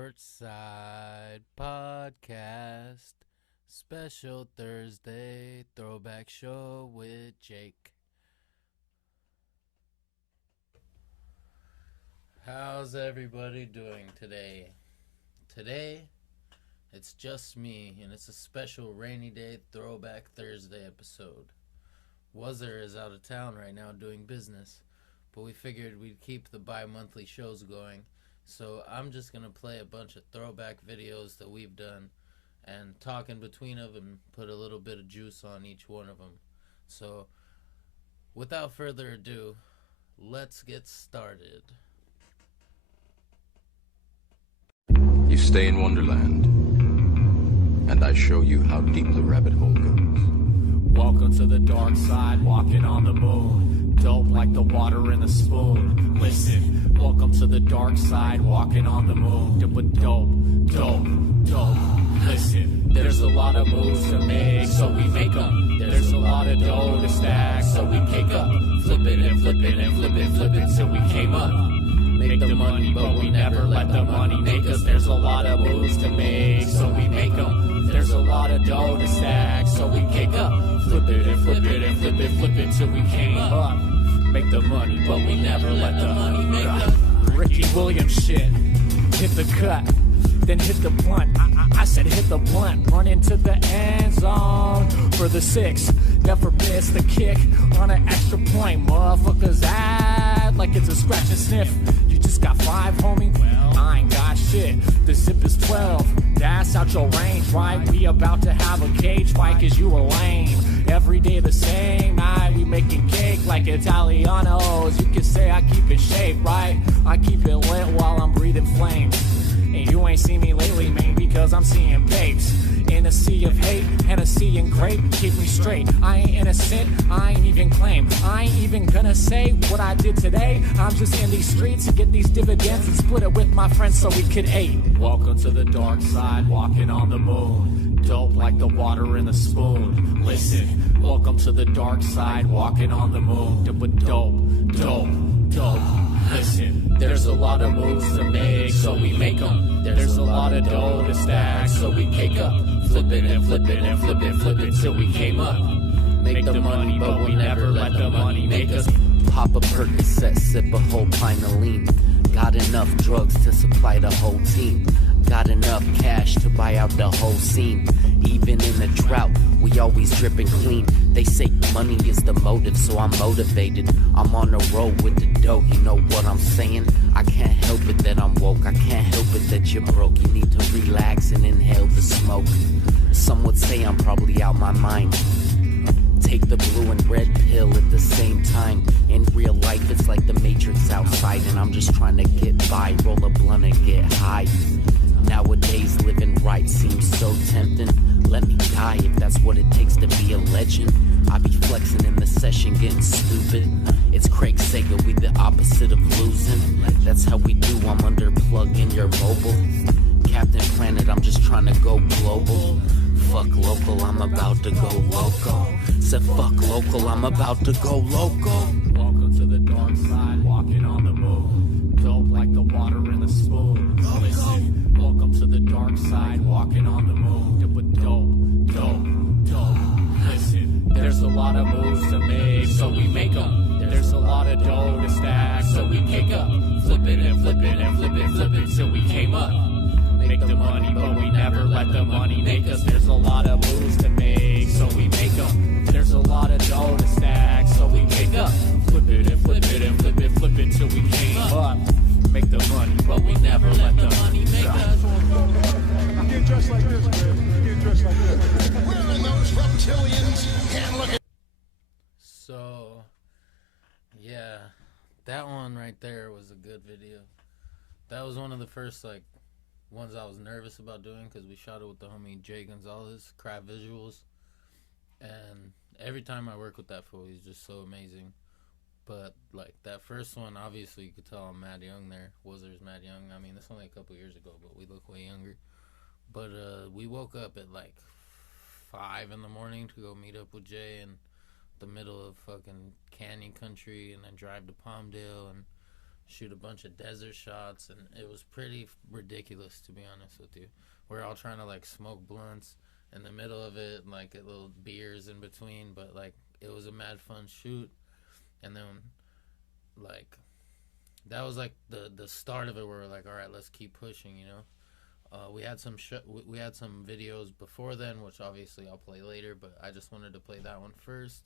Porxhside Podcast, special Thursday throwback show with Jake. How's everybody doing today? Today, it's just me, and it's a special rainy day throwback Thursday episode. Wuzzer is out of town right now doing business, but we figured we'd keep the bi-monthly shows going. So I'm just going to play a bunch of throwback videos that we've done and talk in between them and put a little bit of juice on each one of them. So without further ado, let's get started. You stay in Wonderland, and I show you how deep the rabbit hole goes. Welcome to the dark side, walking on the moon. Dope like the water in the spoon. Listen, welcome to the dark side, walking on the moon. Dope. Listen, there's a lot of moves to make, so we make them. There's a lot of dough to stack, so we cake up. Flip it and flip it and flip it till we came up. Make the money, but we never let the money make us. There's a lot of moves to make, so we make them. There's a lot of dough to stack, so we cake up. Flip it and flip it and flip it till we came up. Make the money, but we never let the money make us. Ricky Williams shit, hit the cut, then hit the blunt. I said hit the blunt, run into the end zone for the 6. Never miss the kick on an extra point. Motherfuckers act like it's a scratch and sniff. You just got 5, homie? Well, I ain't got shit. The zip is 12. That's out your range, right? We about to have a cage fight cause you a lame. Every day the same night, we making cake like Italianos. You can say I keep it shape, right? I keep it lit while I'm breathing flames. And you ain't seen me lately, man, because I'm seeing babes in a sea of hate, Hennessy and grape, keep me straight. I ain't innocent, I ain't even claim. I ain't even gonna say what I did today. I'm just in these streets to get these dividends and split it with my friends so we could eat. Welcome to the dark side, walking on the moon. Dope like the water in the spoon. Listen, welcome to the dark side, walking on the moon. Dope. Listen, there's a lot of moves to make, so we make them. There's a lot of dough to stack, so we cake up. Flip it and flip it and flip it till we came up. Make the money, but we never let the money make us. Pop a Percocet, sip a whole pint of lean. Got enough drugs to supply the whole team. Got enough cash to buy out the whole scene. Even in the drought, we always dripping clean. They say money is the motive, so I'm motivated. I'm on the road with the dough, you know what I'm saying? I can't help it that I'm woke, I can't help it that you're broke. You need to relax and inhale the smoke. Some would say I'm probably out my mind. Take the blue and red pill at the same time. In real life, it's like the Matrix outside, and I'm just trying to get by, roll a blunt and get high. Nowadays, living right seems so tempting. Let me die if that's what it takes to be a legend. I be flexing in the session, getting stupid. It's Craig Sager, we the opposite of losing. That's how we do, I'm under plug in your mobile. Captain Planet, I'm just trying to go global. Fuck local, I'm about to go loco. Said fuck local, I'm about to go loco. Welcome to the dark side, walking on the moon. Dope like the water in the spoon. Listen, welcome to the dark side, walking on the moon. Dope. Listen, there's a lot of moves to make, so we make them. There's a lot of dough to stack, so we cake up. Flip it and flip it and flip it till we came up. Make the money, but we never let the money make us. There's a lot of moves to make, so we make them. There's a lot of dough to stack, so we cake up. Flip it and flip it and flip it till we came up. Make the money, but we never let the money make us. You get dressed like this, man. You get dressed like this. Wearing those reptilians and look at. So, yeah, that one right there was a good video. That was one of the first, ones I was nervous about doing because we shot it with the homie Jay Gonzalez, Cry Visuals. And every time I work with that fool, he's just so amazing. But, that first one, obviously, you could tell I'm mad young there. Wuzzer's mad young. I mean, that's only a couple years ago, but we look way younger. But we woke up at, 5 in the morning to go meet up with Jay in the middle of fucking Canyon Country and then drive to Palmdale and shoot a bunch of desert shots, and it was pretty ridiculous, to be honest with you. We're all trying to like smoke blunts in the middle of it, and like get little beers in between, but like it was a mad fun shoot. And then like that was like the start of it, where we're like, all right, let's keep pushing, you know. We had some videos before then, which obviously I'll play later, but I just wanted to play that one first,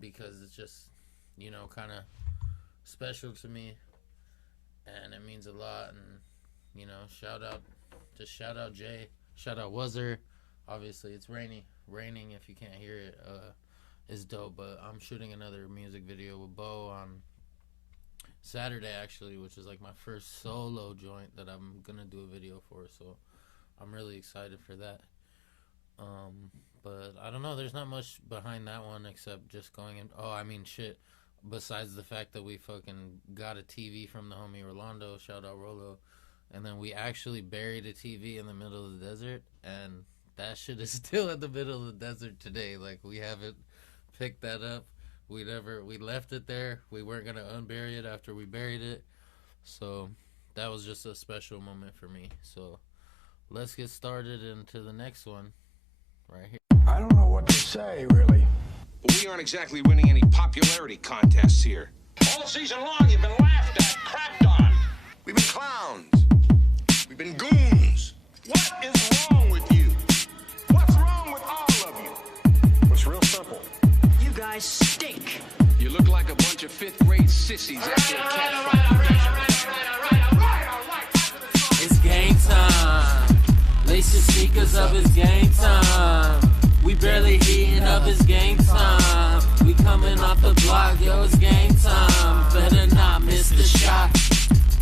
because it's just, you know, kind of special to me, and it means a lot. And you know, shout out Jay, shout out Wuzzer. Obviously it's raining if you can't hear it. Is dope. But I'm shooting another music video with Bo on Saturday, actually, which is like my first solo joint that I'm gonna do a video for, so I'm really excited for that. But I don't know, there's not much behind that one except just going in. Besides the fact that we fucking got a TV from the homie Rolando, shout out Rolo, and then we actually buried a TV in the middle of the desert, and that shit is still in the middle of the desert today. Like, we haven't picked that up. We left it there. We weren't gonna unbury it after we buried it. So that was just a special moment for me. So let's get started into the next one right here. I don't know what to say, really. But we aren't exactly winning any popularity contests here. All season long, you've been laughed at, crapped on. We've been clowns. We've been goons. What is wrong with you? What's wrong with all of you? It's real simple. You guys stink. You look like a bunch of 5th grade sissies after a cat fight. It's game time. Lace your sneakers up, it's game time. We barely heating up, it's game time. We coming off the block, yo, it's game time. Better not miss the shot.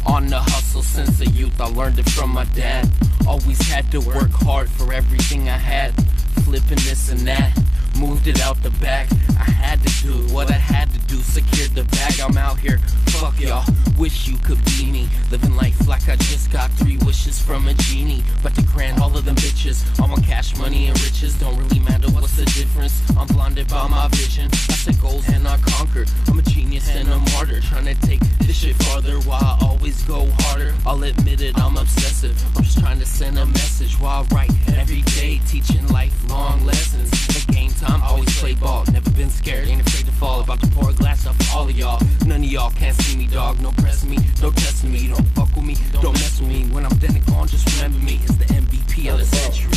On the hustle since a youth, I learned it from my dad. Always had to work hard for everything I had. Flipping this and that, moved it out the back. I had to do what I had to do, secured the bag. I'm out here, fuck y'all, wish you could be me. Living life like I just got 3 wishes from a genie. But to grant all of them bitches, I want cash, money, and riches. Don't really matter what's the difference, I'm blinded by my vision. I set goals and I conquer, I'm a genius and a martyr. Trying to take this shit farther while I always go harder. I'll admit it, I'm obsessive, I'm just trying to send a message while I write every day, teaching lifelong lessons. At game time, always play ball, never been scared, ain't afraid to fall. About to pour a glass up for all of y'all. None of y'all can't see me, dog. No pressing me, no testing me. Don't fuck with me, don't mess with me. When I'm dead and gone, just remember me as the MVP of the century.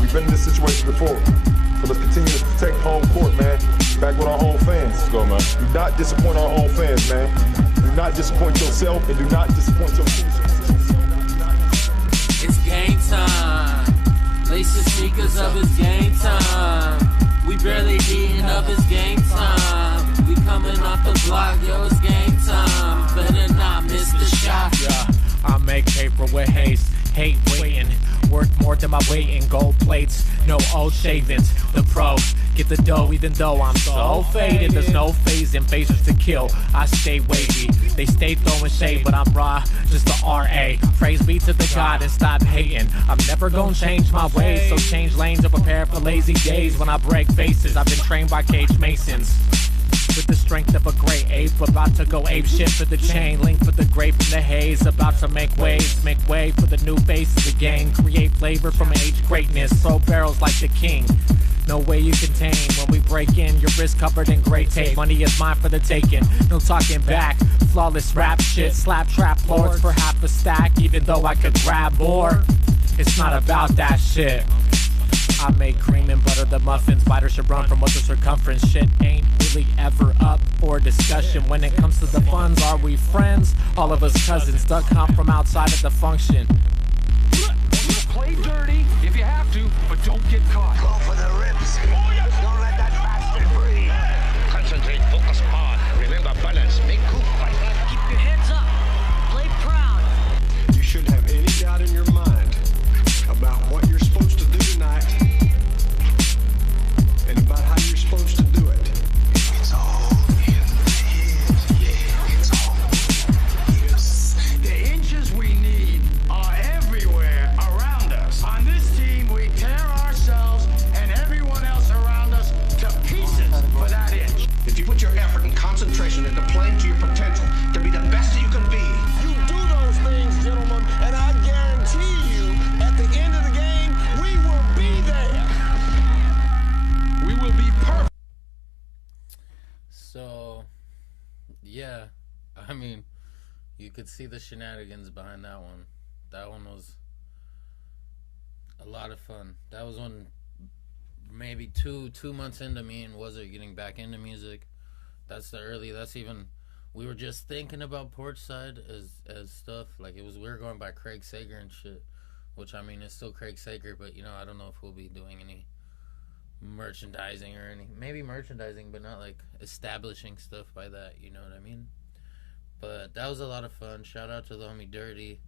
We've been in this situation before, so let's continue to protect home court, man. Back with our home fans. Let's go, man. Do not disappoint our home fans, man. Do not disappoint yourself, and do not disappoint your team. It's game time. Lace your sneakers up, it's game time. We barely heating up, it's game time. We coming off the block, yo, it's game time. Better not miss the shot. Yeah, I make paper with haste, hate waiting. Work more than my weight in gold plates, no old shavings. The pros get the dough even though I'm so faded. There's no phasing, phasers to kill, I stay wavy. They stay throwing shade, but I'm raw, just the R.A. Praise be to the God and stop hating. I'm never gonna change my ways, so change lanes and prepare for lazy days. When I break faces, I've been trained by cage masons. With the strength of a great ape, about to go ape shit for the chain link for the grape in the haze. About to make waves, make way for the new face of the gang. Create flavor from age greatness, throw barrels like the king. No way you contain when we break in. Your wrist covered in gray tape. Money is mine for the taking. No talking back. Flawless rap shit. Slap trap lords for half a stack. Even though I could grab more, it's not about that shit. I make cream and butter the muffins. Biters should run from what's the circumference. Shit ain't really ever up for discussion. When it comes to the funds, are we friends? All of us cousins. Duck hunt from outside of the function. Play dirty if you have to, but don't get caught. Go for the ribs. Don't let that bastard breathe. Concentrate, focus hard. Remember balance, make cool fight. Keep your heads up. Play proud. You shouldn't have any doubt in your mind about what you're supposed to do tonight and about how you're supposed to do it. It's all in the head. Yeah, it's all yes. The inches we need are everywhere around us. On this team, we tear ourselves and everyone else around us to pieces for that inch. If you put your effort and concentration into playing to your potential, could see the shenanigans behind that one. That one was a lot of fun. That was when maybe two months into me and Wuzzer getting back into music. That's even, we were just thinking about Porxhside as stuff. Like, we were going by Craig Sager and shit, which, I mean, it's still Craig Sager, but, you know, I don't know if we'll be doing any merchandising or maybe merchandising, but not like establishing stuff by that, you know what I mean? But that was a lot of fun. Shout out to the homie Dirty,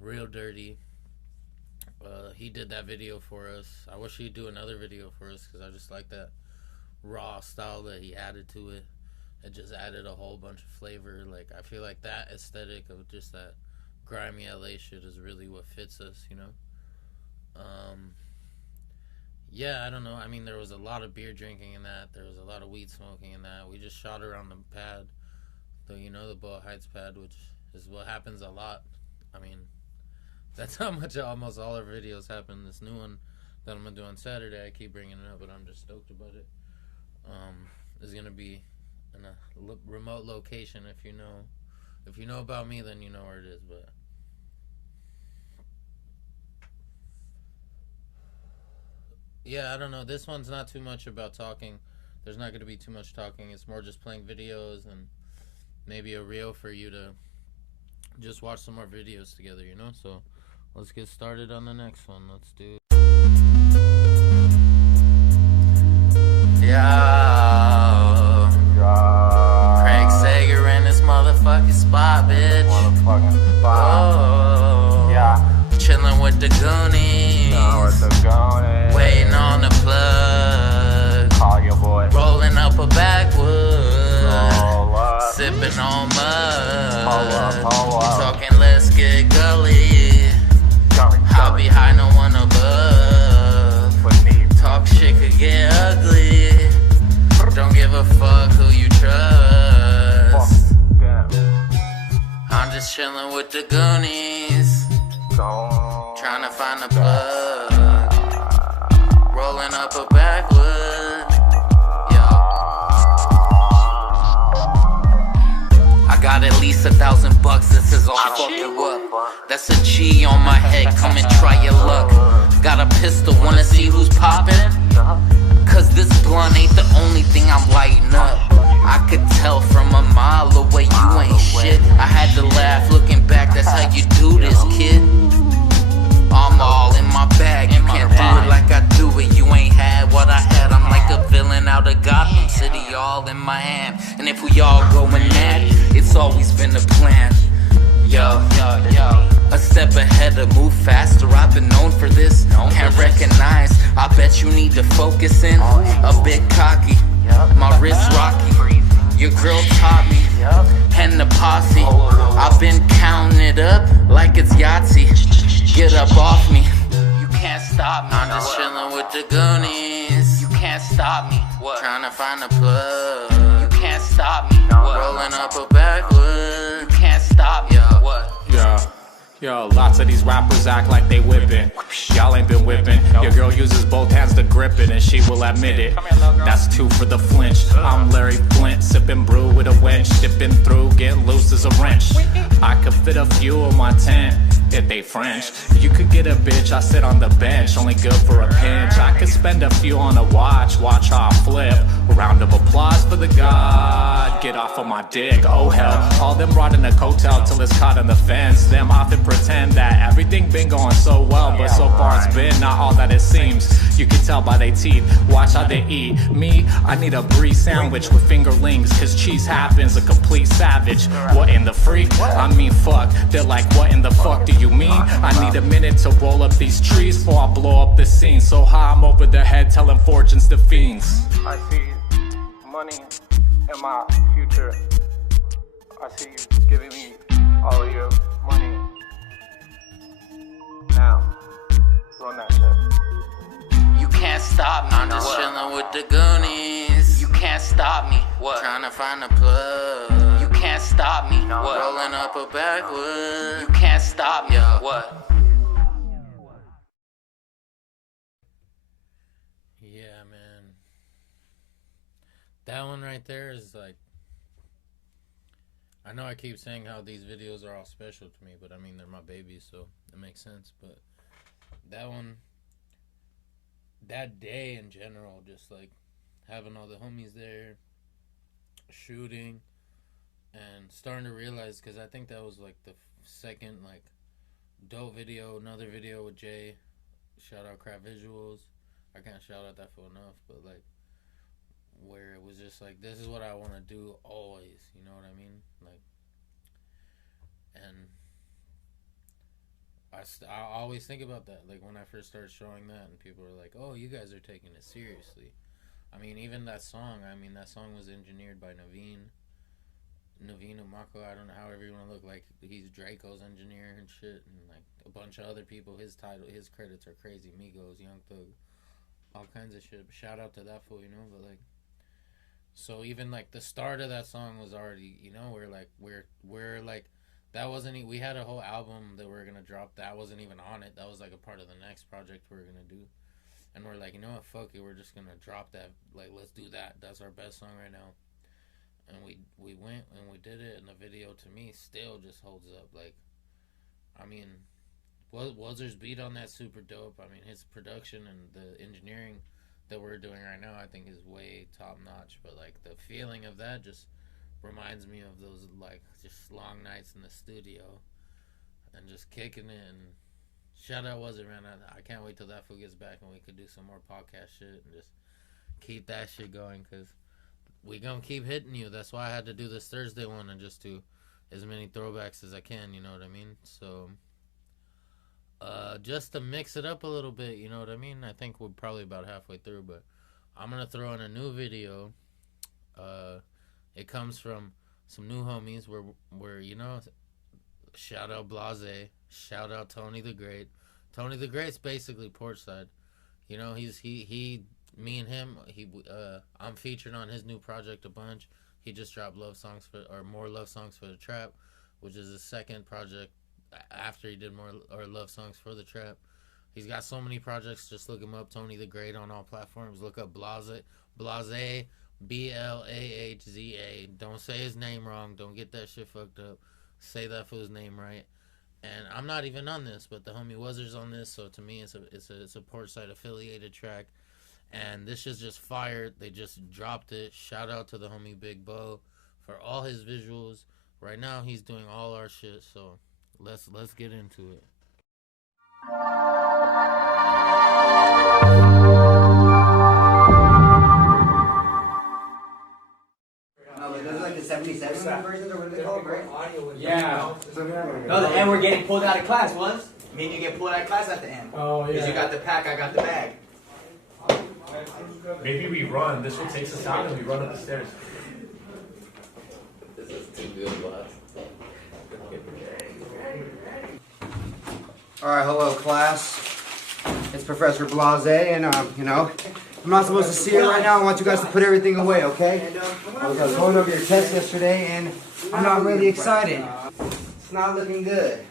Real Dirty. He did that video for us. I wish he'd do another video for us, because I just like that raw style that he added to it. It just added a whole bunch of flavor. Like, I feel like that aesthetic of just that grimy LA shit is really what fits us, you know? Yeah, I don't know. I mean, there was a lot of beer drinking in that. There was a lot of weed smoking in that. We just shot around the pad, the Boa Heights pad, which is what happens a lot. I mean, that's how much almost all our videos happen. This new one that I'm going to do on Saturday, I keep bringing it up, but I'm just stoked about it. Is going to be in a remote location. If you know about me, then you know where it is, but... Yeah, I don't know. This one's not too much about talking. There's not going to be too much talking. It's more just playing videos and maybe a reel for you to just watch some more videos together, you know? So let's get started on the next one. Let's do it. Yo. Craig Sager in this motherfucking spot, bitch. Motherfucking spot. Oh. Yeah. Chilling with the Goonies. Waiting on the plug. Call your boy. Rolling up a backwood. Sipping on mud. Hold up. Talking, let's get gully. I'll be high, no one above. Talk shit could get ugly. Don't give a fuck who you trust. I'm just chilling with the Goonies. Trying to find a plug. Rolling up a backwood. Yo. I got at least $1,000. This is all fuck you up. That's a G on my head. Come and try your luck. Got a pistol. Wanna see who's poppin'? Cause this blunt ain't the only thing I'm lighting up. I could tell from a mile away you ain't shit. I had to laugh looking back. That's how you do this, kid. I'm all in my bag, you can't do it like I do it. You ain't had what I had, I'm like a villain out of Gotham City, all in my hand. And if we all going mad, it's always been a plan. Yo, a step ahead to move faster, I've been known for this. Can't recognize, I bet you need to focus in. A bit cocky, my wrist rocky. Your girl taught me, and the posse. I've been counting it up like it's Yahtzee. Get up off me. You can't stop me. I'm just chilling with the Goonies. You can't stop me. What? Trying to find a plug. You can't stop me. What? Rolling up a backwood. You can't stop me. What? Yo, lots of these rappers act like they whipping. Y'all ain't been whipping. Your girl uses both hands to grip it, and she will admit it. That's 2 for the flinch. I'm Larry Flint, sipping brew with a winch. Dipping through, getting loose as a wrench. I could fit a few in my tent if they French. You could get a bitch, I sit on the bench, only good for a pinch. I could spend a few on a watch how I flip. A round of applause for the god. Get off of my dick, oh hell. All them riding a coattail till it's caught in the fence. Them often pretend that everything been going so well, but so far it's been not all that it seems. You can tell by their teeth, watch how they eat. Me, I need a brie sandwich with fingerlings, cause cheese happens, a complete savage. What in the freak? I mean fuck. They're like, what in the fuck do you mean? I need a minute to roll up these trees before I blow up the scene. So high I'm over their head telling fortunes to fiends. I see money in my future. I see you giving me all of your money. Now, run that shit. You can't stop me. I'm just chilling with the Goonies. You can't stop me. What? Trying to find a plug. You can't stop me. What? Rolling up a backwood. You can't stop me. What? Yeah, man. That one right there is like, I know I keep saying how these videos are all special to me, but I mean, they're my babies, so it makes sense. But that one, that day in general, just like having all the homies there, shooting, and starting to realize, because I think that was like the second like dope video, another video with Jay. Shout out Crap Visuals. I can't shout out that fool enough, but like where it was just like, this is what I want to do always, you know what I mean? Like, and I always think about that, like when I first started showing that and people were like, oh, you guys are taking it seriously. I mean, even that song, that song was engineered by Naveen Umako. I don't know, however you want to look, like he's Draco's engineer and shit, and like a bunch of other people. His credits are crazy. Migos, Young Thug, all kinds of shit. Shout out to that fool, you know. But like, so even like the start of that song was already, you know, we're like that wasn't, we had a whole album that we were gonna drop that wasn't even on it. That was like a part of the next project we were gonna do, and we're like, you know what, fuck it, we're just gonna drop that. Like, let's do that. That's our best song right now. And we went and we did it, and the video to me still just holds up. Like, I mean, Wazer's beat on that super dope. I mean, his production and the engineering that we're doing right now, I think is way top notch. But like the feeling of that just reminds me of those like just long nights in the studio and just kicking it. And shout out Wazer, man. I can't wait till that fool gets back and we could do some more podcast shit and just keep that shit going, because we gonna keep hitting you. That's why I had to do this Thursday one and just do as many throwbacks as I can, you know what I mean? So just to mix it up a little bit, you know what I mean? I think we're probably about halfway through, but I'm gonna throw in a new video. It comes from some new homies where you know, shout out Blase, shout out Tony the Great. Tony the Great's basically Porxhside. You know, he me and him, I'm featured on his new project a bunch. He just dropped more love songs for the trap, which is his second project after he did more love songs for the trap. He's got so many projects. Just look him up, Tony the Great, on all platforms. Look up Blase, Blahza. Don't say his name wrong. Don't get that shit fucked up. Say that fool's name right. And I'm not even on this, but the homie Wazer's on this, so to me it's a Porxhside affiliated track. And this is just fire. They just dropped it. Shout out to the homie Big Bo for all his visuals. Right now he's doing all our shit, so let's get into it. Like the 77 versions, or what do they call it, right? Yeah. No, and we're getting pulled out of class, was? Me and you get pulled out of class at the end. Oh, yeah. Because you got the pack, I got the bag. Maybe we run. This one takes us out and we run up the stairs. This is too good, boss. Alright, hello class. It's Professor Blase, and you know, I'm not supposed to see it right now. I want you guys to put everything away, okay? I was going over your test yesterday, and I'm not really excited. It's not looking good.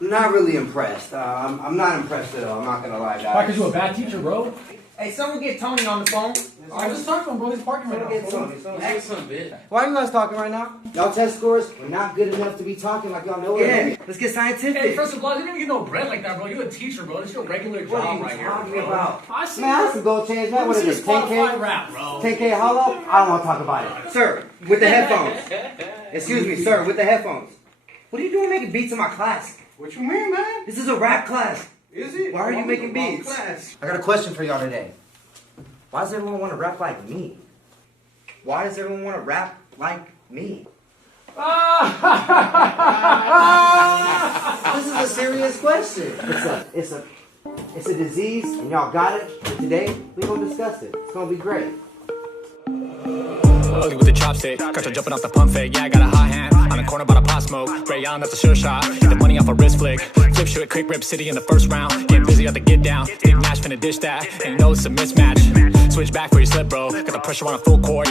I'm not really impressed. I'm not impressed at all. I'm not gonna lie, guys. Why, because you're a bad teacher, bro? Hey, someone get Tony on the phone. I just talked to him, bro. He's parking right now. Excellent, bitch. Why are you guys talking right now? Y'all test scores were not good enough to be talking like y'all know it. Yeah, let's get scientific. Hey, first of all, you didn't get no bread like that, bro. You're a teacher, bro. This is your regular job right here. What are you talking about? I see. Man, I can go change that. What is this, 10K? Rap, bro. 10K hollow? I don't want to talk about it. Sir, with the headphones. Excuse me, sir, with the headphones. What are you doing making beats in my class? What you mean, man? This is a rap class. Is it? Why are you making beats? I got a question for y'all today. Why does everyone want to rap like me? Why does everyone want to rap like me? This is a serious question. It's a disease, and y'all got it. And today, we're going to discuss it. It's going to be great. Ugly with the chopstick, got you jumping off the pump fake. Yeah, I got a hot hand on the corner, about a pot smoke. Rayon, that's a sure shot. Get the money off a wrist flick. Flip shit, quick rip city in the first round. Get busy on the get down. Big match, finna dish that. And you know it's a mismatch. Switch back for your slip, bro. Got the pressure on a full court.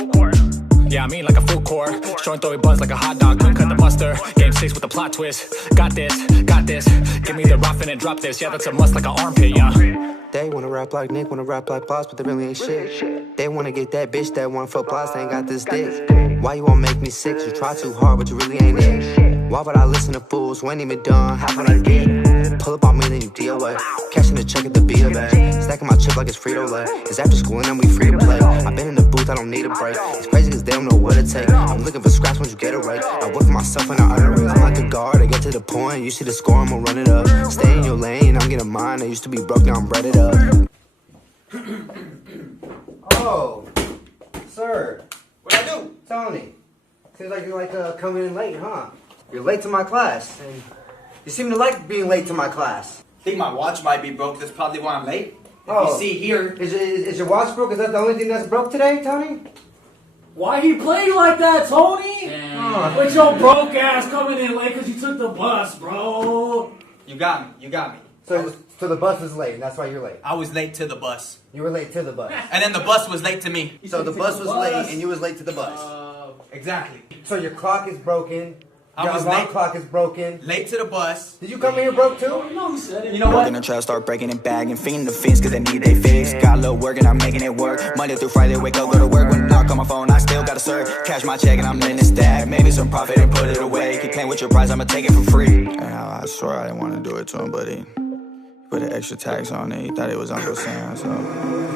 Yeah, I mean like a full court. Showing throw buzz like a hot dog. Couldn't cut the mustard. Game 6 with the plot twist. Got this, got this. Give me the rock finna drop this. Yeah, that's a must like an armpit, yeah. They wanna rap like Nick, wanna rap like Boss, but they really ain't shit. They wanna get that bitch that wanna fuck Boss, they ain't got this dick. Why you won't make me sick? You try too hard, but you really ain't it. Why would I listen to fools who ain't even done half what I did? Pull up on me, then you deal with. Cashing the check at the beat of it. Stacking my chip like it's Frito-Lay. It's after school and then we free to play. I've been in the booth, I don't need a break. It's crazy cause they don't know what it take. I'm looking for scraps once you get it right. I work for myself and I earn it. I'm like a guard, I get to the point. You see the score, I'ma run it up. Stay in your lane, I'm getting mine. I used to be broke, now I'm breaded up. Oh, sir. What'd I do? Tony. Seems like you're coming in late, huh? You're late to my class. And you seem to like being late to my class. Think my watch might be broke. That's probably why I'm late. Oh, you see here. Is your watch broke? Is that the only thing that's broke today, Tony? Why he played like that, Tony? With your broke ass coming in late because you took the bus, bro. You got me. So the bus was late, and that's why you're late. I was late to the bus. You were late to the bus. And then the bus was late to me. So the bus was late, and you was late to the bus. Exactly. So your clock is broken. I was Your alarm late. clock is broken. Late to the bus. Did you come in here broke too? No, he said it. You know what? Working the trap, start breaking it back and feeding the fiends cause they need they fix. Got a little work and I'm making it work. Monday through Friday, wake up, go to work. When I knock on my phone, I still gotta serve. Cash my check and I'm letting it stack. Maybe some profit and put it away. Keep playing with your prize, I'ma take it for free. And I swear I didn't want to do it to him, but he put an extra tax on it. He thought it was Uncle Sam, so.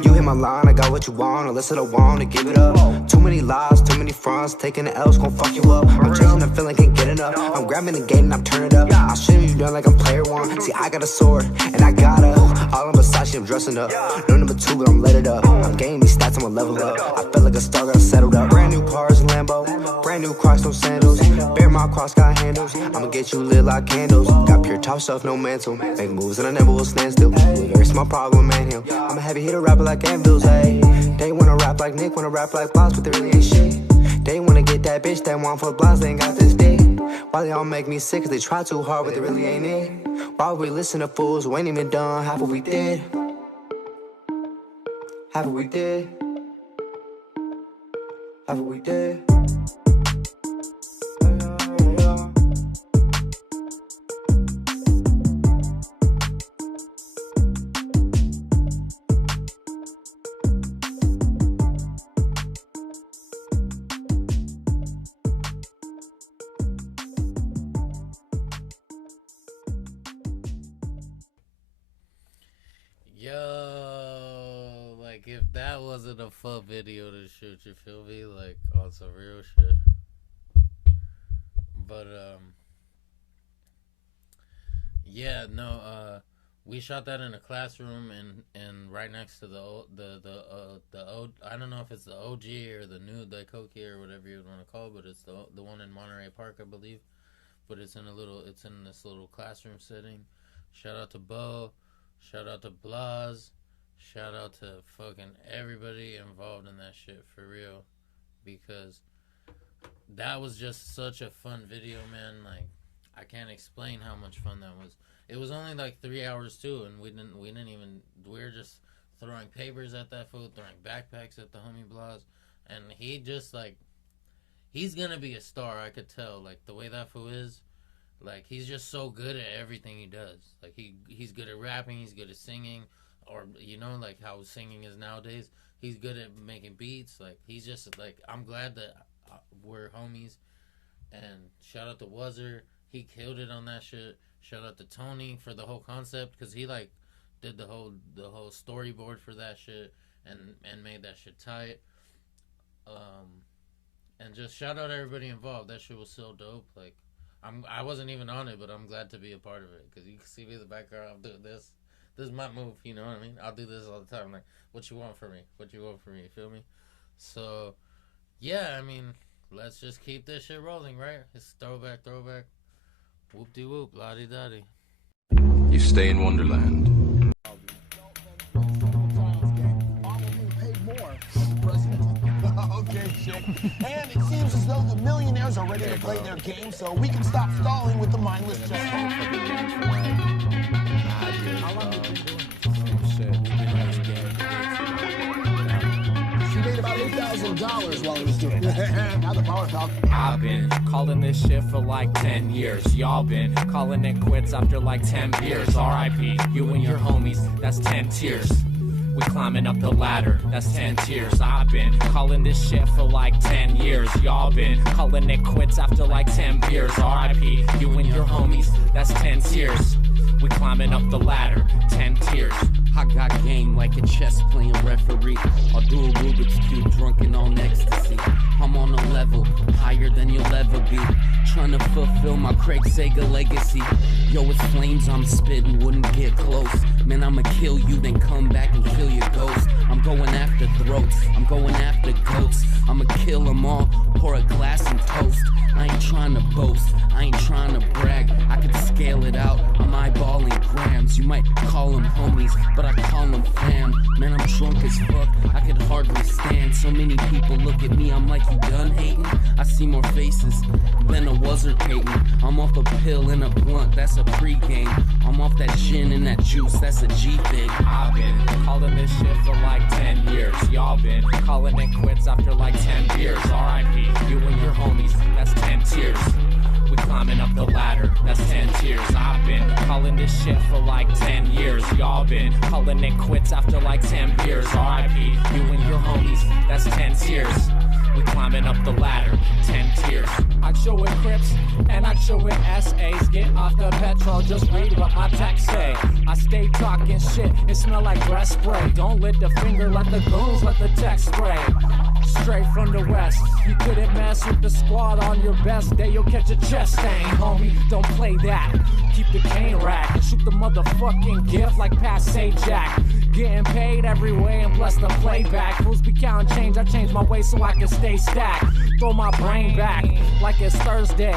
You hit my line, I got what you want, unless I don't want to give it up. Too many lies, too many fronts, taking the L's gon' fuck you up. I'm chasing the feeling, can't get enough. I'm grabbing the gate and I'm turning up. I'll shoot you down like I'm player one. See, I got a sword, and I got a all on Versace, I'm dressing up. No number 2, but I'm let it up. I'm gaining these stats, I'ma level up. I feel like a star, got settled up. Brand new cars, Lambo, brand new Crocs, no sandals. Bear my cross, got handles. I'ma get you lit like candles. Got pure top stuff, no mantle. Make moves and I never will stand still. Very small problem, man, him. I'm a heavy hitter, rapper like anvils, ayy. They wanna rap like Nick, wanna rap like Boss, but they really ain't shit. They wanna get that bitch that want for blondes, they ain't got this dick. Why they all make me sick, cause they try too hard, but they really ain't it. Why would we listen to fools who ain't even done half what we did? Half what we did. Half what we did. Yo, like if that wasn't a fun video to shoot, you feel me? Like on some real shit. But yeah, no, we shot that in a classroom and right next to the I don't know if it's the OG or the new Daikoki or whatever you want to call it, but it's the one in Monterey Park, I believe. But it's in this little classroom setting. Shout out to Bo. Shout out to Blas. Shout out to fucking everybody involved in that shit, for real. Because that was just such a fun video, man. Like, I can't explain how much fun that was. It was only like 3 hours too, and we were just throwing papers at that fool, throwing backpacks at the homie Blas. And he just like, he's gonna be a star, I could tell. Like, the way that fool is. Like, he's just so good at everything he does. Like, he's good at rapping, he's good at singing, or, you know, like how singing is nowadays. He's good at making beats. Like, he's just, like, I'm glad that we're homies. And shout out to Wuzzer. He killed it on that shit. Shout out to Tony for the whole concept, because he, like, did the whole storyboard for that shit and made that shit tight. And just shout out everybody involved. That shit was so dope. Like, I wasn't even on it, but I'm glad to be a part of it, because you can see me in the background. I'm doing this. This is my move, you know what I mean? I'll do this all the time. Like, what you want from me? What you want from me? You feel me? So, yeah, I mean, let's just keep this shit rolling, right? It's throwback. Whoop-de-whoop, la-di-da-di. You stay in Wonderland. Okay, shit. And it seems as though the millionaires are ready to play their game, so we can stop stalling with the mindless gesture. How long have you been doing this? Shit, we've been in this game. She made about $8,000 while he was doing it. Now the power talk. I've been calling this shit for like 10 years. Y'all been calling it quits after like 10 beers. R.I.P. You and your homies, that's 10 tears. We climbing up the ladder, that's 10 tiers. I've been calling this shit for like 10 years. Y'all been calling it quits after like 10 beers. R.I.P. you and your homies, that's 10 tiers. We climbing up the ladder, 10 tiers. I got game like a chess playing referee. I'll do a Rubik's Cube drunken on ecstasy. I'm on a level higher than you'll ever be, trying to fulfill my Craig Sager legacy. Yo, it's flames I'm spitting, wouldn't get close. Man, I'ma kill you, then come back and kill your ghost. I'm going after throats, I'm going after goats. I'ma kill them all, pour a glass and toast. I ain't trying to boast, I ain't trying to brag. I could scale it out, I'm eyeballing grams. You might call them homies, but I call them fam. Man, I'm drunk as fuck, I could hardly stand. So many people look at me, I'm like, you done hating? I see more faces than a wuzzer hating. I'm off a pill and a blunt, that's a pregame. I'm off that gin and that juice, that's a G thing. I've been calling this shit for like 10 years. Y'all been calling it quits after like 10 years. R.I.P. you and your homies, that's 10 tiers. We climbing up the ladder, that's 10 tiers. I've been calling this shit for like 10 years. Y'all been calling it quits after like 10 beers. R.I.P. you and your homies, that's 10 tiers. We climbing up the ladder, 10 tiers. I'd show it Crips and I'd show it SAs. Get off the petrol, just read what my text say. I stay talking shit, it smell like breath spray. Don't lift the finger, let the goons, let the text spray. Straight from the west, you couldn't mess with the squad on your best day. You'll catch a chest stain, homie, don't play that. Keep the cane rack and shoot the motherfucking gift like Passe Jack. Getting paid every way and bless the playback. Fools be counting change, I change my way so I can stay stacked. Throw my brain back like it's Thursday.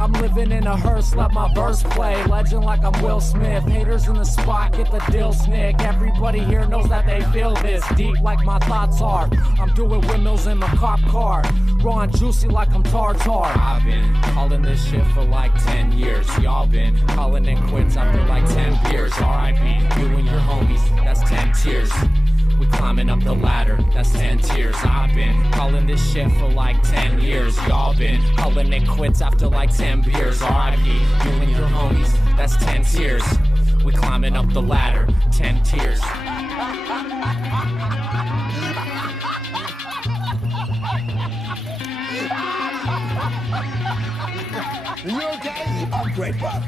I'm living in a hearse, let my verse play. Legend like I'm Will Smith. Haters in the spot, get the deal snick. Everybody here knows that they feel this deep like my thoughts are. I'm doing windmills in my cop car. Raw and juicy like I'm tartar. I've been calling this shit for like 10 years. Y'all been calling it quits after like 10 years. R.I.P. you and your homies, that's 10 tiers. We climbing up the ladder, that's 10 tiers. I've been calling this shit for like 10 years. Y'all been calling it quits after like 10 beers. R.I.P. you and your homies, that's 10 tiers. We climbing up the ladder, 10 tiers. You okay? I'm great, Bob.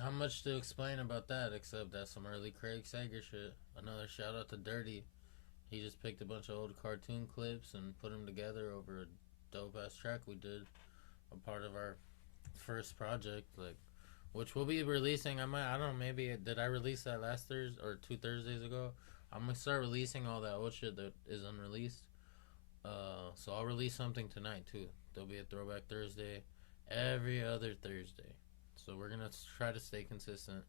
Not much to explain about that, except that's some early Craig Sager shit. Another shout out to Dirty. He just picked a bunch of old cartoon clips and put them together over a dope ass track we did, a part of our first project, like, which we'll be releasing. I don't know, maybe did I release that last Thursday or 2 Thursdays ago? I'm gonna start releasing all that old shit that is unreleased. So I'll release something tonight too. There'll be a Throwback Thursday every other Thursday. So we're gonna try to stay consistent.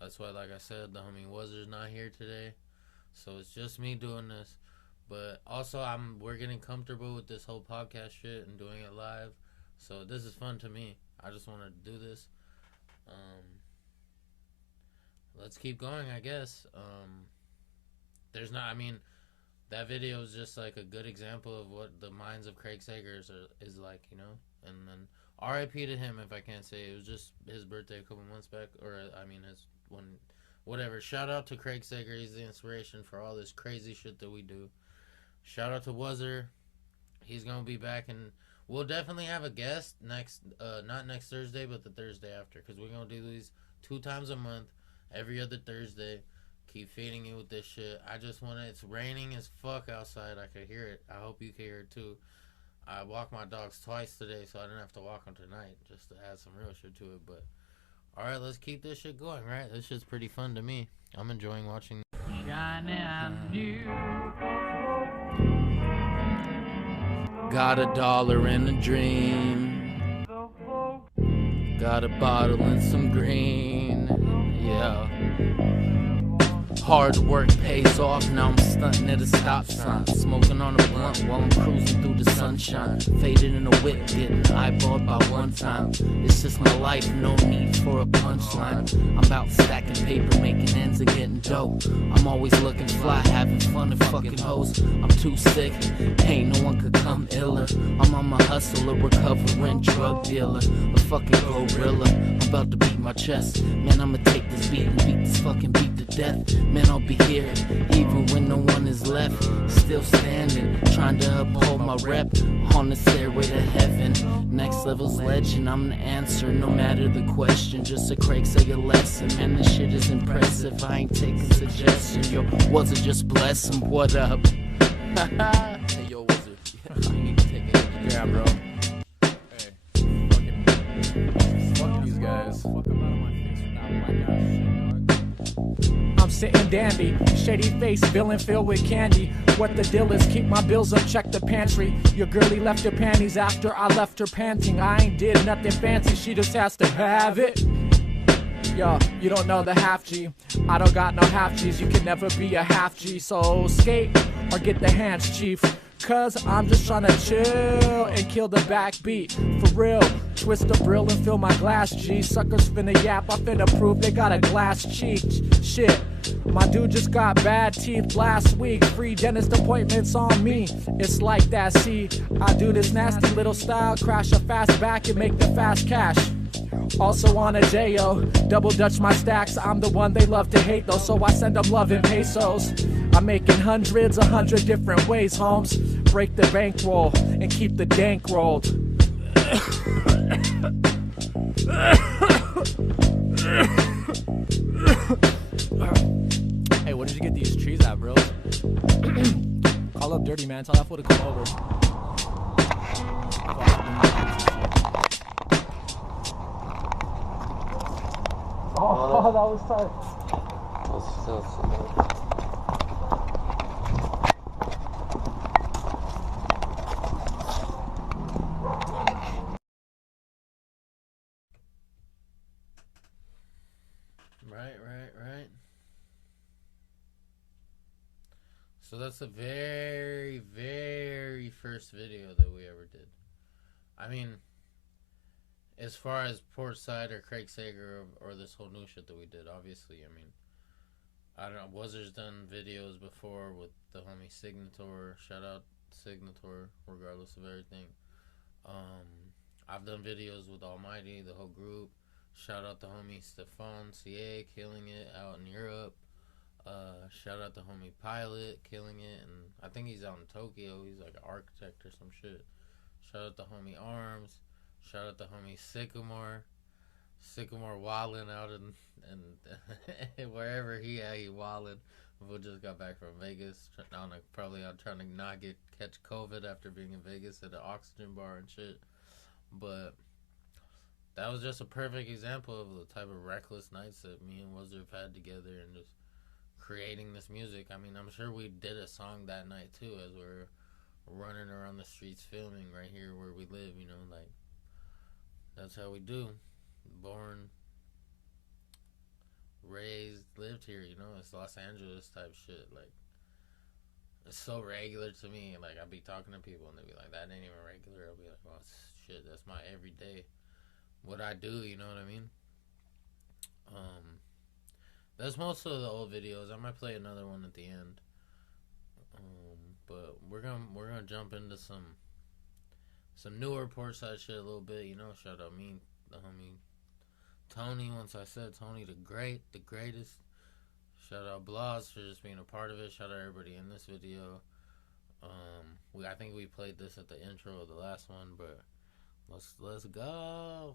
That's why, like I said, the homie Wuzzer's not here today. So it's just me doing this. But also we're getting comfortable with this whole podcast shit and doing it live. So this is fun to me. I just wanna do this. Let's keep going, I guess. That video is just like a good example of what the minds of Craig Sager is like, you know? And then R.I.P. to him, if I can't say it was just his birthday a couple months back, or whatever. Shout out to Craig Sager. He's the inspiration for all this crazy shit that we do. Shout out to Wuzzer. He's gonna be back, and we'll definitely have a guest not next Thursday, but the Thursday after, because we're gonna do these 2 times a month, every other Thursday. Keep feeding you with this shit. It's raining as fuck outside. I could hear it. I hope you can hear it too. I walked my dogs twice today, so I didn't have to walk them tonight, just to add some real shit to it. But alright, let's keep this shit going, right? This shit's pretty fun to me. I'm enjoying watching. Got $1 and a dream. Got a bottle and some green. Yeah. Hard work pays off, now I'm stunting at a stop sign. Smoking on a blunt while I'm cruising through the sunshine. Faded in a whip, getting eyeballed by one time. It's just my life, no need for a punchline. I'm about stacking paper, making ends and getting dough. I'm always looking fly, having fun and fucking hoes. I'm too sick, ain't no one could come iller. I'm on my hustle, a recovering drug dealer. A fucking gorilla, I'm about to beat my chest. Man, I'ma take this beat and beat this fucking beat to death. Man, I'll be here, even when no one is left. Still standing, trying to uphold my rep. On the stairway to heaven, next level's legend. I'm the answer, no matter the question. Just a Craig say a lesson. Man, this shit is impressive, I ain't taking suggestions. Yo, was it just bless him? What up? Hey, yo, was it? I need to take it. Yeah, bro. Hey, fuck these guys. Fuck them out of my face with that white guy shit. I'm sitting dandy, shady face, villain filled with candy. What the deal is, keep my bills up, check the pantry. Your girlie left her panties after I left her panting. I ain't did nothing fancy, she just has to have it. Yo, you don't know the half G. I don't got no half G's, you can never be a half G. So skate or get the hands, chief. Cause I'm just tryna chill and kill the backbeat. For real, twist the brill and fill my glass, G. Suckers finna yap, I finna prove they got a glass cheek. Shit, my dude just got bad teeth last week. Free dentist appointments on me. It's like that, see. I do this nasty little style, crash a fast back and make the fast cash. Also on a J.O., double dutch my stacks. I'm the one they love to hate though, so I send them love in pesos. I'm making hundreds, 100 different ways, Holmes. Break the bankroll and keep the dank rolled. Hey, where did you get these trees at, bro? Call up Dirty Man, tell that fool to come over. Oh, that was tight. That's so Right. So that's the very, very first video that we ever did. I mean, as far as Porxhside or Craig Sager or this whole new shit that we did, obviously, I mean, I don't know, Wuzzer's done videos before with the homie Signator. Shout out Signator, regardless of everything. I've done videos with Almighty, the whole group. Shout out the homie Stefan CA, killing it out in Europe. Shout out the homie Pilot, killing it, and I think he's out in Tokyo. He's like an architect or some shit. Shout out the homie Arms. Shout out the homie Sycamore wildin' out in wherever he at, he wildin'. We just got back from Vegas. I'm trying to not catch COVID after being in Vegas at an oxygen bar and shit. But that was just a perfect example of the type of reckless nights that me and Wuzzer have had together and just creating this music. I mean, I'm sure we did a song that night too as we're running around the streets filming right here where we live, you know, like that's how we do. Born, raised, lived here, you know, it's Los Angeles type shit. Like, it's so regular to me. Like, I'll be talking to people and they'll be like, that ain't even regular. I'll be like, well, shit, that's my everyday. What I do, you know what I mean? That's most of the old videos. I might play another one at the end. But we're gonna jump into some newer Porxhside shit a little bit, you know. Shout out me, the homie Tony. Once I said Tony the greatest. Shout out Blas for just being a part of it. Shout out everybody in this video. I think we played this at the intro of the last one, but let's go.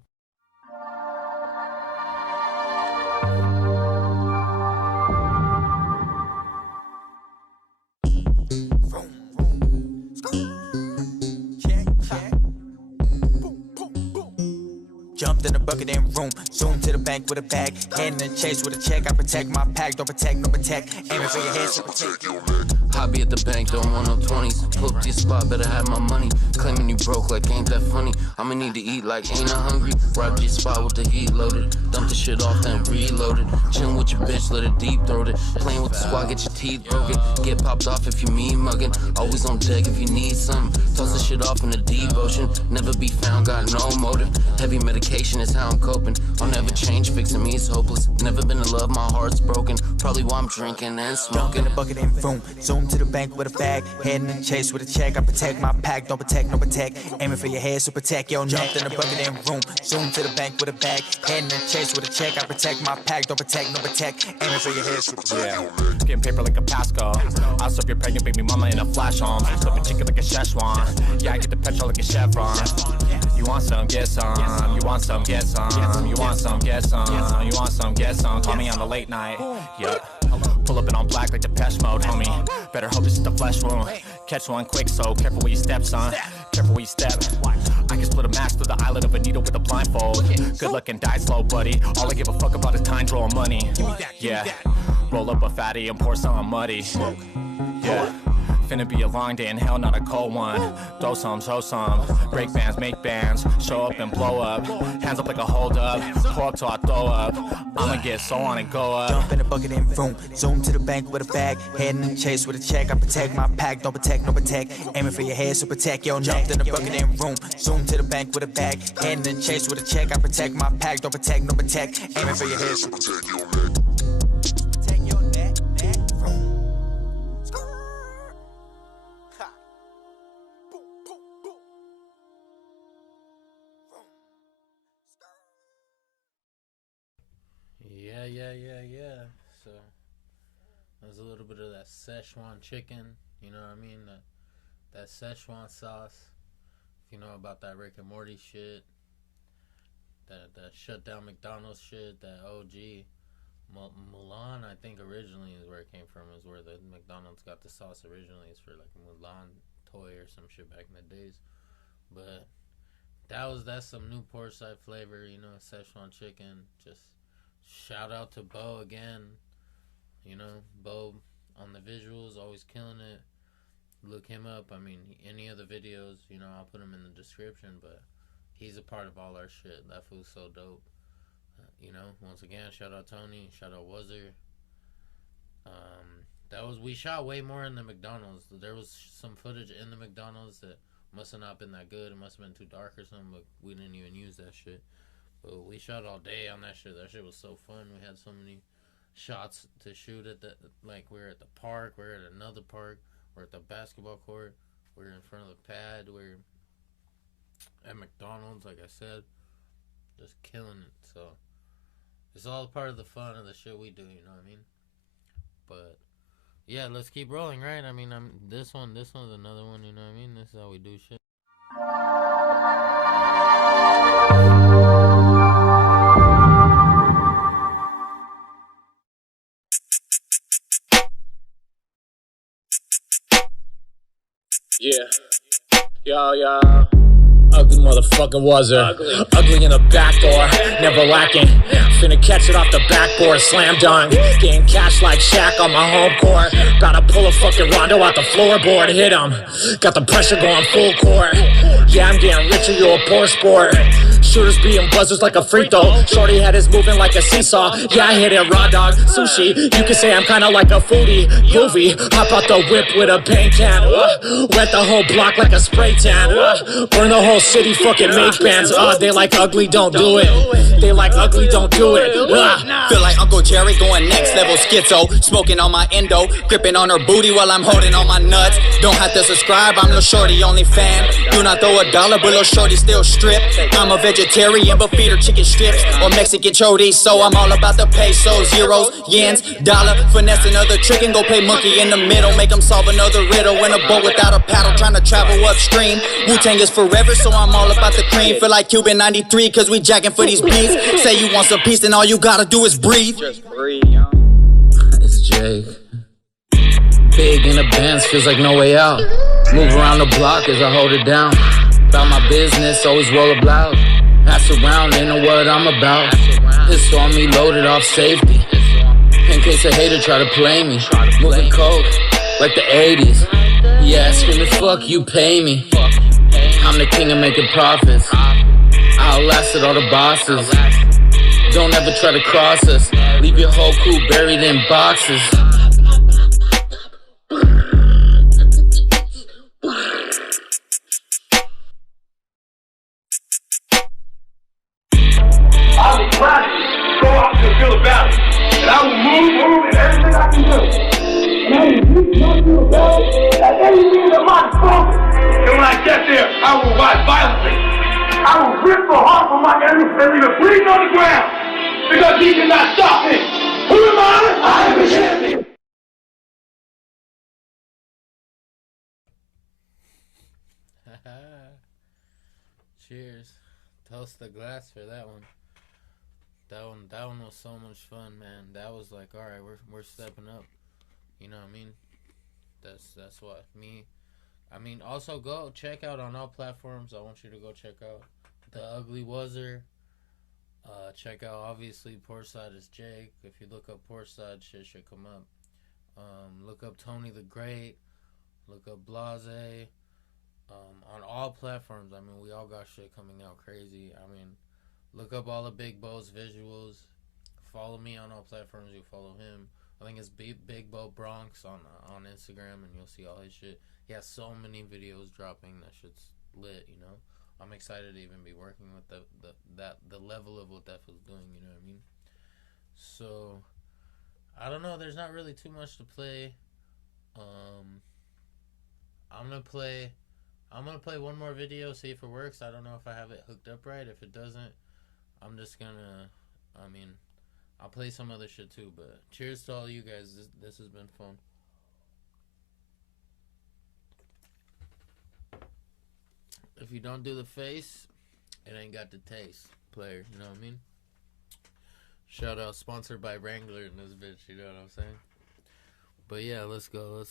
Jumped in the bucket and room, zoom to the bank with a bag, hand in the chase with a check. I protect my pack, don't protect, no protect. Aiming for your head, so protect your leg. I be at the bank, don't want no 20s. Pull up to your spot, better have my money. Claiming you broke like ain't that funny. I'ma need to eat like ain't I hungry. Rob your spot with the heat loaded. Dump the shit off, then reload it. Chillin' with your bitch, let it deep throat it. Playing with the squad, get your teeth broken. Get popped off if you mean muggin'. Always on deck if you need something. Toss the shit off in the deep ocean. Never be found, got no motive. Heavy medication is how I'm coping. I'll never change, fixing me is hopeless. Never been in love, my heart's broken. Probably why I'm drinking and smoking. Dump in a bucket and boom, zoom to the bank with a bag. Head in the chase with a check. I protect my pack, don't protect, no protect. Aiming for your head, so protect. Yo, jumped in the bucket and room, zoom to the bank with a bag. Head in the chase with a check. I protect my pack, don't protect, no protect. Aiming for your head, so protect. Getting paper like a Pasco. I'll stuff your pregnant baby mama in a flash home. Stuffing chicken like a Szechuan. Yeah, I get the petrol like a Chevron. You want some, get some. You want some, get some. You want some, get some. You want some, get some. Call me on the late night. Yeah. Pull up and on black like Depeche Mode, homie. Better hope this is the flesh wound. Catch one quick, so careful where you step, son. Careful where you step. I can split a match through the eyelid of a needle with a blindfold. Good luck and die slow, buddy. All I give a fuck about is time, drawing money. Yeah. Roll up a fatty and pour some muddy. Yeah. Finna be a long day in hell, not a cold one. Throw some, show some. Break bands, make bands. Show up and blow up. Hands up like a hold up. Pour up till I throw up. I'ma get so on and go up. Jump in a bucket and boom, zoom to the bank with a bag. Head in the chase with a check. I protect my pack, don't protect, no protect. Aiming for your head, so protect. Yo, jumped in the bucket and room, zoom to the bank with a bag. Head in the chase with a check. I protect my pack, don't protect, no protect. Aiming for your head, so protect your neck. Protect your neck. Yeah. So there's a little bit of that Szechuan chicken, you know what I mean? That Szechuan sauce. If you know about that Rick and Morty shit, that shut down McDonald's shit, that OG Mulan, I think originally is where it came from. Is where the McDonald's got the sauce originally. It's for like a Mulan toy or some shit back in the days. But that's some new Porxhside flavor, you know, Szechuan chicken. Just shout out to Bo again. You know, Bo on the visuals, always killing it. Look him up. I mean, any of the videos, you know, I'll put him in the description, but he's a part of all our shit. That food's so dope. You know, once again, shout out Tony, shout out Wuzzer. We shot way more in the McDonald's. There was some footage in the McDonald's that must have not been that good. It must have been too dark or something, but we didn't even use that shit. But we shot all day on that shit. That shit was so fun. We had so many shots to shoot at like we're at the park, we're at another park, we're at the basketball court, we're in front of the pad, we're at McDonald's, like I said, just killing it. So it's all part of the fun of the shit we do, you know what I mean? But yeah, let's keep rolling, right? I mean, this one's another one, you know what I mean? This is how we do shit. Yo. Ugly motherfucker was her. Ugly in the back door, never lacking. Finna catch it off the backboard, slam dunk. Getting cash like Shaq on my home court. Gotta pull a fucking Rondo out the floorboard, hit him. Got the pressure going full court. Yeah, I'm getting richer, you're a poor sport. Shooters being buzzers like a free throw. Shorty head is moving like a seesaw. Yeah, I hit it raw dog, sushi. You can say I'm kinda like a foodie. Groovy, hop out the whip with a paint can. Wet the whole block like a spray tan. Burn the whole city, fucking make bands. They like ugly, don't do it. They like ugly, don't do it. Feel like Uncle Jerry going next level schizo. Smoking on my endo, gripping on her booty while I'm holding on my nuts. Don't have to subscribe, I'm Lil Shorty only fan. Do not throw $1, but Lil Shorty still stripped. I'm a vegetarian, but feed her chicken strips or Mexican chorizo. I'm all about the pesos, euros, yens, dollar. Finesse another trick and go play monkey in the middle. Make them solve another riddle in a boat without a paddle, trying to travel upstream. Wu-Tang is forever, so I'm all about the cream. Feel like Cuban 93, cause we jacking for these beats. Say you want some peace, then all you gotta do is breathe. Just breathe, young. It's Jake. Big in the Benz, feels like no way out. Move around the block as I hold it down. About my business, always roll up loud. Pass around, ain't know what I'm about. Pistol on me, loaded off safety. In case a hater try to play me. Moving coke, like the 80s. Yeah, screaming, fuck you, pay me. I'm the king of making profits. I outlasted all the bosses. Don't ever try to cross us. Leave your whole crew buried in boxes. I'll be glad to go out to the field of battle. And I will move in everything I can do. And I will use my field of battle at anything that my focus. And when I get there, I will rise violently. I will rip the heart from my enemy and leave it bleeding on the ground. Because he cannot stop me. Who am I? I am the champion. Cheers. Toast the glass for that one. That one was so much fun, man. That was like, all right, we're stepping up. You know what I mean? That's what me. I mean, also go check out on all platforms. I want you to go check out The Ugly Wuzzer. Check out obviously Porxhside is Jake. If you look up Porxhside, shit should come up. Look up Tony the Great. Look up Blase. On all platforms. I mean, we all got shit coming out crazy. I mean, look up all the Big Bo's visuals. Follow me on all platforms. You follow him. I think it's Big Bo Bronx on Instagram, and you'll see all his shit. He has so many videos dropping. That shit's lit, you know. I'm excited to even be working with the level of what that feels doing. You know what I mean? So I don't know. There's not really too much to play. I'm gonna play one more video, see if it works. I don't know if I have it hooked up right. If it doesn't, I'm just gonna, I'll play some other shit too. But cheers to all you guys. This has been fun. If you don't do the face, it ain't got the taste, player. You know what I mean? Shout out, sponsored by Wrangler in this bitch. You know what I'm saying? But yeah, let's go.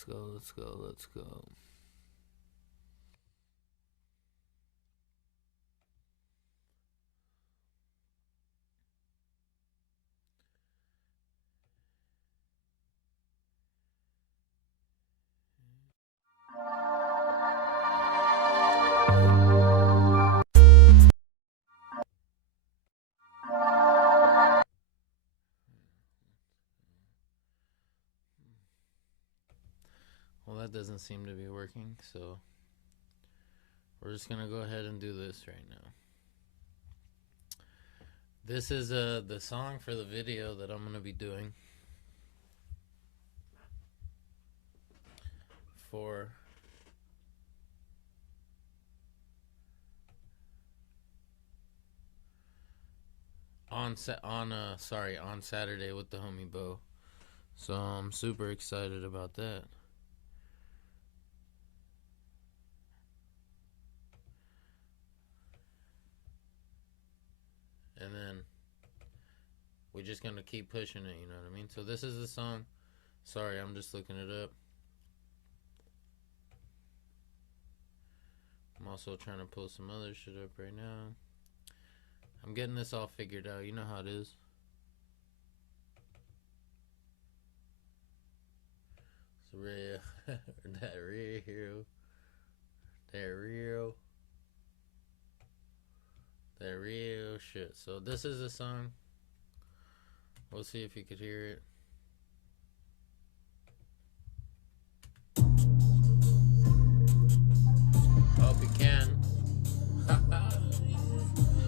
Well, that doesn't seem to be working, so we're just gonna go ahead and do this right now. This is the song for the video that I'm gonna be doing for on Saturday with the homie Bo. So I'm super excited about that. And then we're just gonna keep pushing it, you know what I mean? So this is the song. Sorry, I'm just looking it up. I'm also trying to pull some other shit up right now. I'm getting this all figured out. You know how it is. It's real. That real shit. So this is a song. We'll see if you could hear it. Hope you can.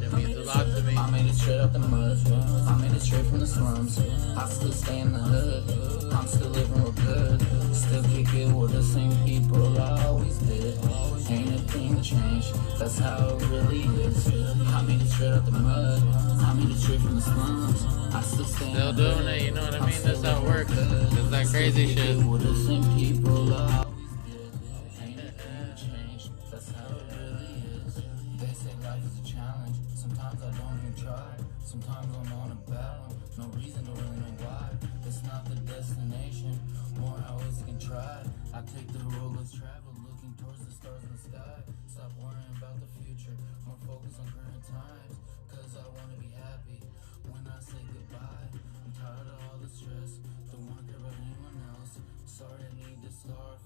Shit means a lot to me. I made it straight up the mud. I made it straight from the slums. I still stay in the hood. I'm still living real good. Still kick it with the same people I always did. Ain't a thing to change. That's how it really is. I made it straight up the mud. I made it straight from the slums. I still stay Still doing it, you know what I mean? That's how it works. It's that crazy shit. With the same people I always did. Ain't a thing to change. That's how it really is. They say life is a challenge. Sometimes I don't even try. Sometimes I'm on a bad one. No reason to really know why. It's not the destination. More how it's can try. I take the road, let's travel. Looking towards the stars in the sky. Stop worrying about the future. More focus on current times. Cause I wanna be happy when I say goodbye. I'm tired of all the stress. Don't wanna care about anyone else. Sorry, I need to start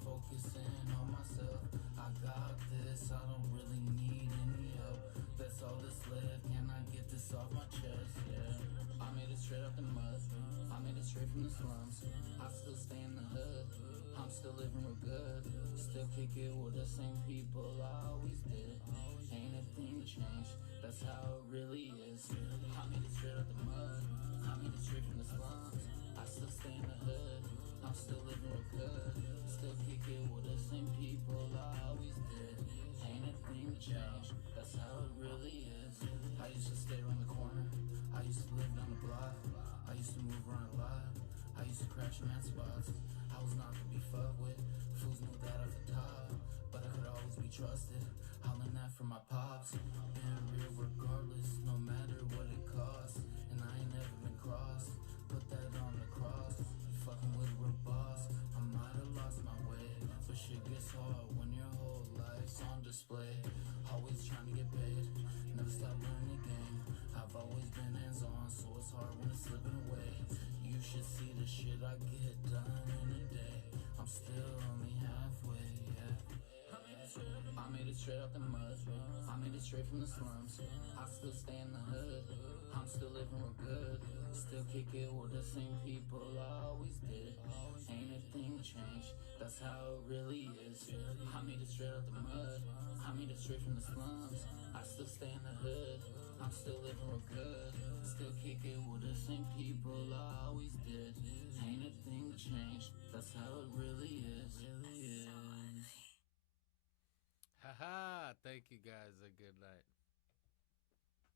from the slums. I still stay in the hood. I'm still living real good. Still kick it with the same people I always did. Ain't a thing changed. That's how it really is. I made it straight out the mud. I made it straight from the slums. I still stay in the hood. I'm still living real good. Still kick it with the same people I always did. Ain't a thing changed. That's how it really is. I used to stay around the corner. I used to live down the block. I used to move around a lot. I used to crash in mad spots. I was not to be fucked with. Fools knew that off the top, but I could always be trusted. Hollering that for my pops. Being real regardless, no matter what it costs. And I ain't never been crossed. Put that on the cross. You fucking with a real boss. I might have lost my way, but shit gets hard when your whole life's on display. Always trying to get paid, never stop learning the game. I've always been hands-on, so it's hard when it's slipping away. You should see the shit I get done in a day. I'm still only halfway, yeah. I made it straight out the mud. I made it straight from the slums. I still stay in the hood. I'm still living real good. Still kick it with the same people I always did. Ain't a thing changed. That's how it really is. I made it straight out the mud. I made it straight from the slums. I still stay in the hood. I'm still living real good. Still kick it with the same people I always